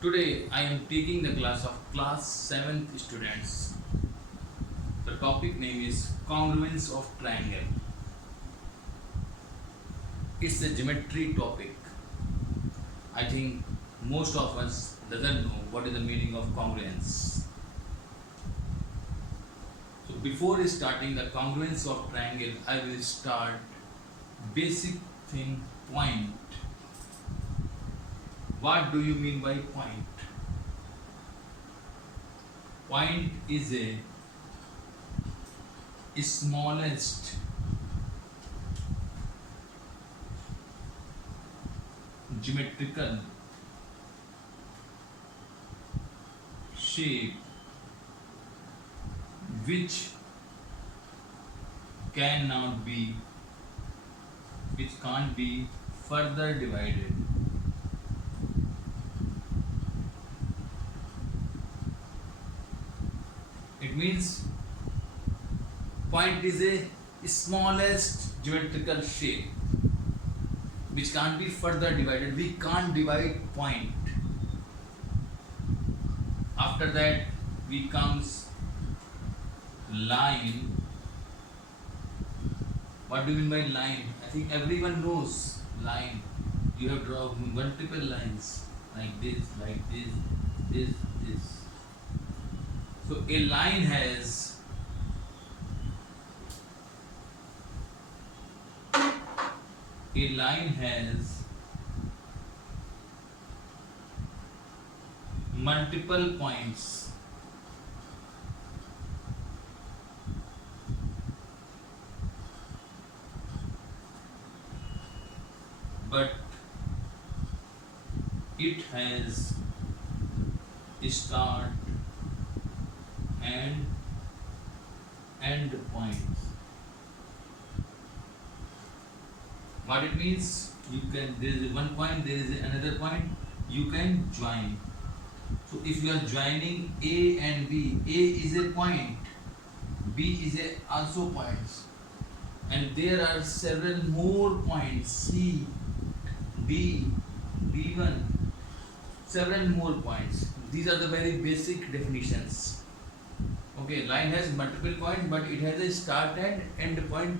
Today I am taking the class of class 7th students. The topic name is congruence of triangle. It's a geometry topic. I think most of us doesn't know what is the meaning of congruence. So before starting the congruence of triangle, I will start basic thing point. What do you mean by point? Point is a smallest geometrical shape which cannot be which can't be further divided. It means point is a smallest geometrical shape which can't be further divided. We can't divide point. After that we comes line. What do you mean by line? I think everyone knows line. You have drawn multiple lines like this, this, this. So a line has multiple points. But it has start and end points. What it means? You can, there is one point, there is another point, you can join. So if you are joining A and B, A is a point, B is a also points, and there are several more points, C, D, D1, several more points. These are the very basic definitions. Okay, line has multiple points, but it has a start and end point.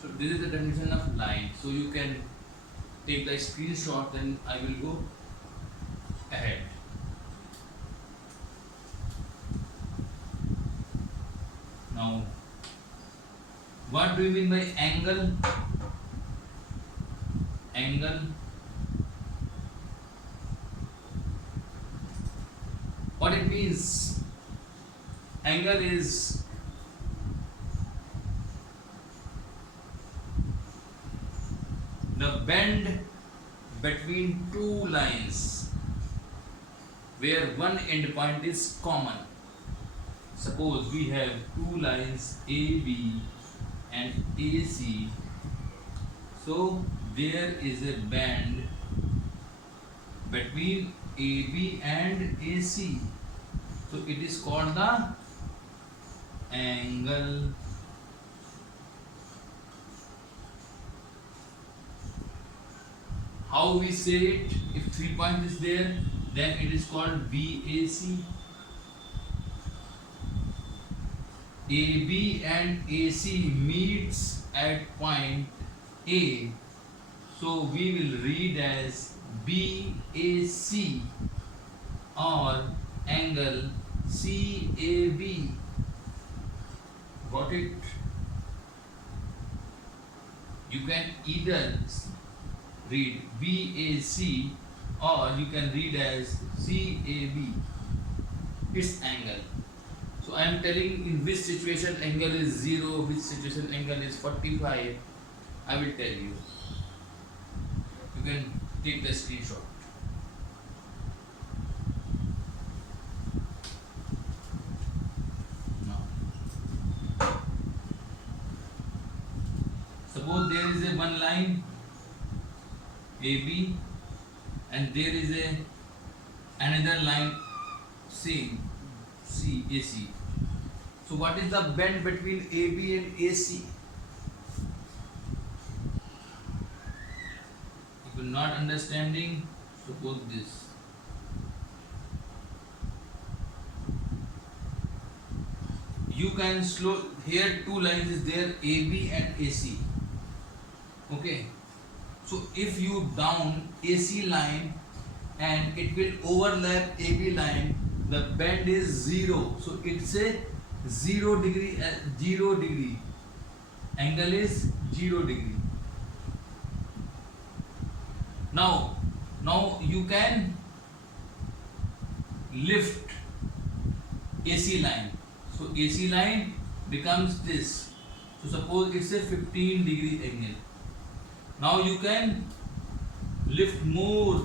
So this is the definition of line. So you can take the screenshot, then I will go ahead. Now, what do you mean by angle? Angle. What it means? Angle is the bend between two lines where one endpoint is common. Suppose we have two lines AB and AC. So there is a bend between AB and AC. So it is called the angle. How we say it? If 3 point is there, then it is called BAC. AB and AC meets at point A, so we will read as BAC or angle CAB. Got it? You can either read BAC or you can read as CAB. It's angle. So I am telling in which situation angle is 0, which situation angle is 45. I will tell you. You can take the screenshot. Now, suppose there is a one line AB and there is a another line AC. So what is the bend between AB and AC? If you are not understanding, suppose this. you can slow here, two lines is there, AB and AC. Okay, so if you down AC line and it will overlap AB line, the bend is 0, so it's a 0 degree, 0 degree angle is 0 degree. Now you can lift AC line, so AC line becomes this, so suppose it's a 15 degree angle. Now you can lift more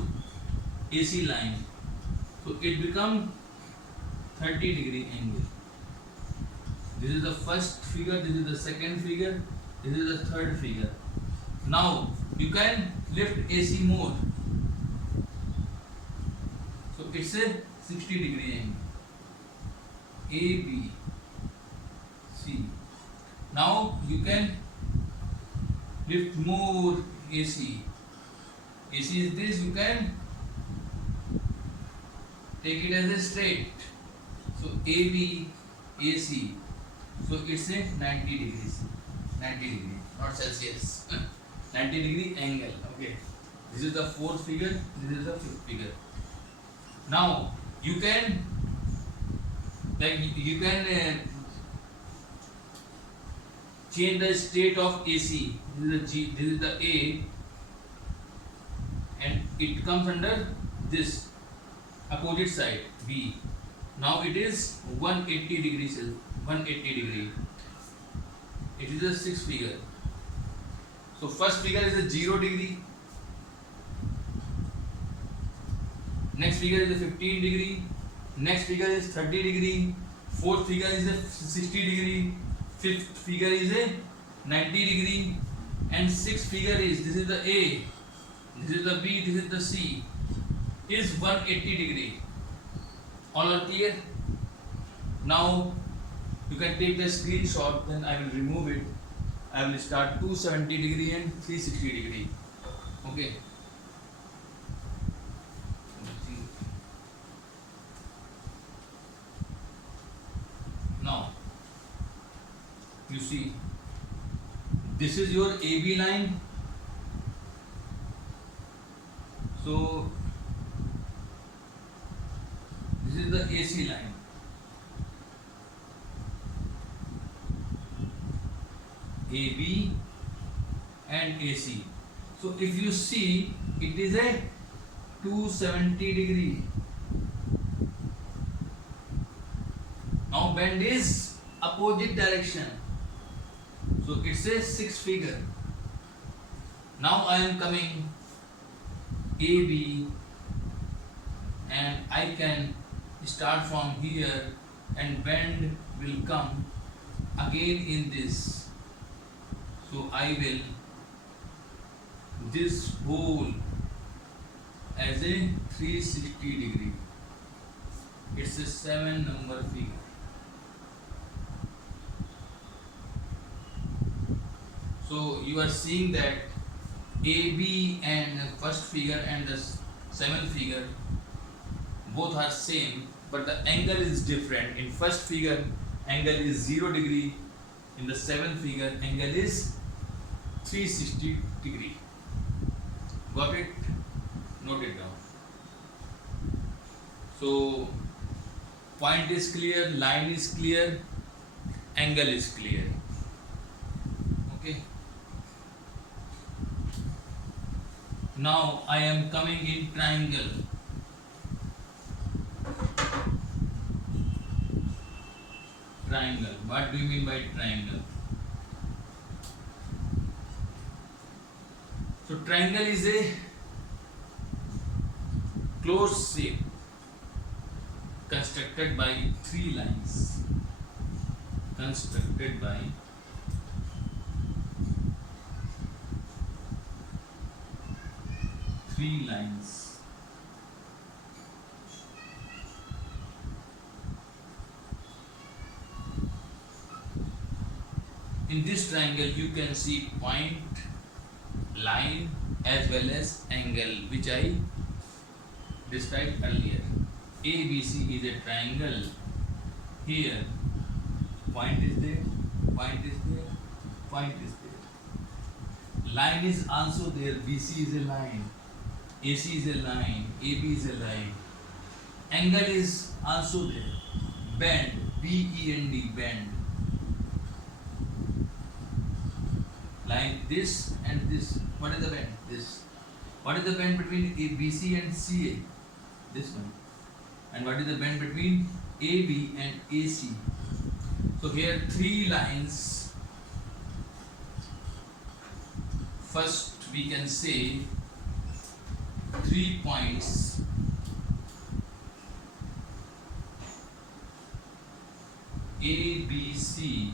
AC line, so it become 30 degree angle. This is the first figure, this is the second figure, this is the third figure. Now you can lift AC more, so it's a 60 degree angle, A, B, C. Now you can lift more AC. AC is this, you can take it as a straight, so AB, AC, so it's a 90 degrees, 90 degree, not Celsius, 90 degree angle. Okay, this is the fourth figure, this is the fifth figure. Now you can change the state of AC. This is the G, this is the A, and it comes under this opposite side B. Now it is 180 degrees, 180 degree. It is a sixth figure. So first figure is a 0 degree, next figure is a 15 degree, next figure is 30 degree, fourth figure is a 60 degree, fifth figure is a 90 degree, and sixth figure is, this is the A, this is the B, this is the C, is 180 degree. All are clear? Now you can take the screenshot, then I will remove it. I will start 270 degree and 360 degree. Okay. Now you see, this is your AB line. So this is the AC line. AB and AC. So if you see, it is a 270 degree. Now bend is opposite direction. So it's a six figure. Now I am coming AB and I can start from here and bend will come again in this. So I will this whole as a 360 degree. It's a 7 number figure. So you are seeing that AB and first figure and the seventh figure both are same, but the angle is different. In first figure angle is 0 degree, in the seventh figure angle is 360 degree. Got it? Note it down. So point is clear, line is clear, angle is clear. Okay. Now I am coming in triangle. Triangle. What do you mean by triangle? So triangle is a closed shape constructed by three lines. Constructed by three lines. In this triangle you can see point, line as well as angle, which I described earlier. ABC is a triangle. Here Point is there, point is there, point is there. Line is also there. BC is a line, AC is a line, AB is a line. Angle is also there. Bend, BEND, bend. Like this and this. What is the bend? This. What is the bend between BC and CA? This one. And what is the bend between AB and AC? So here three lines. First we can say 3 points. A, B, C,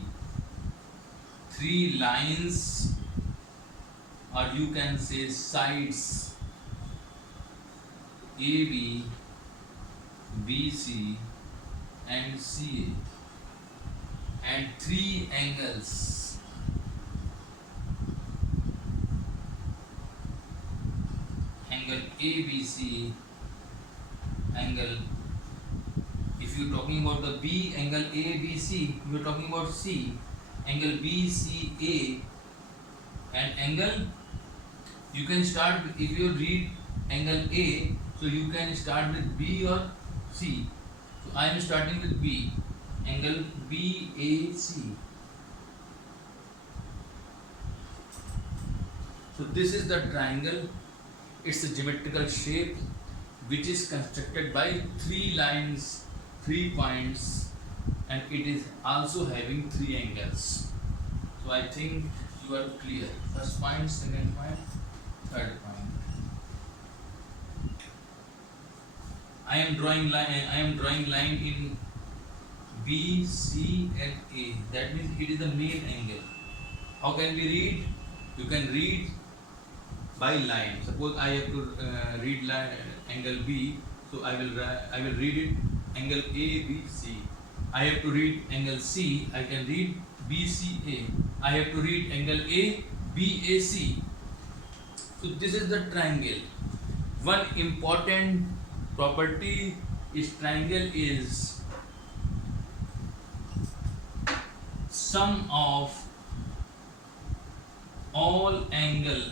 3 lines, or you can say sides A, B, B, C and C A, and 3 angles. Angle ABC, angle, if you are talking about the B, angle ABC, you are talking about C, angle BCA, and angle, you can start, if you read angle A, so you can start with B or C. So I am starting with B, angle BAC. So this is the triangle. It's a geometrical shape which is constructed by 3 lines, 3 points, and it is also having 3 angles. So I think you are clear. First point, second point, third point. I am drawing line in B, C and A. That means it is the main angle. How can we read? You can read by line. Suppose I have to read angle B, so I will read it angle A B C. I have to read angle C, I can read BCA. I have to read angle A BAC. So this is the triangle. One important property is triangle is sum of all angle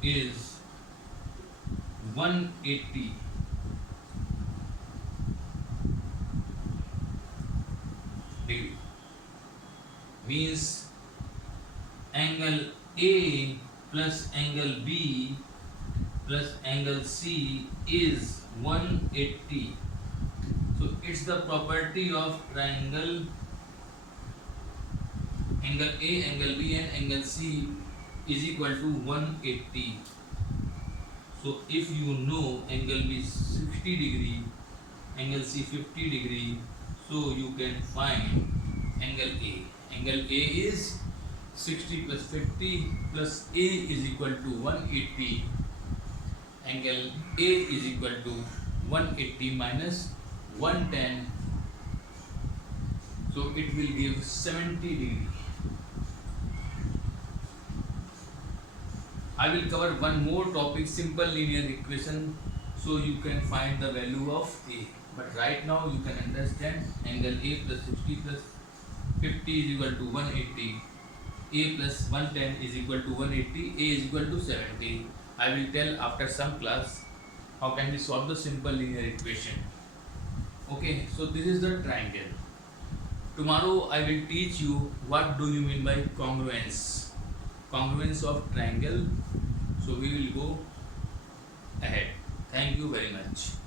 is 180 degree. Means angle A plus angle B plus angle C is 180. So it's the property of triangle. Angle A, angle B and angle C is equal to 180. So if you know angle B 60 degree, angle C 50 degree, so you can find angle A. Angle A is 60 plus 50 plus A is equal to 180. Angle A is equal to 180 minus 110. So it will give 70 degree. I will cover one more topic, simple linear equation, so you can find the value of A. But right now you can understand angle A plus 60 plus 50 is equal to 180. A plus 110 is equal to 180. A is equal to 70. I will tell after some class how can we solve the simple linear equation. Okay, so this is the triangle. Tomorrow I will teach you what do you mean by congruence of triangle. So we will go ahead. Thank you very much.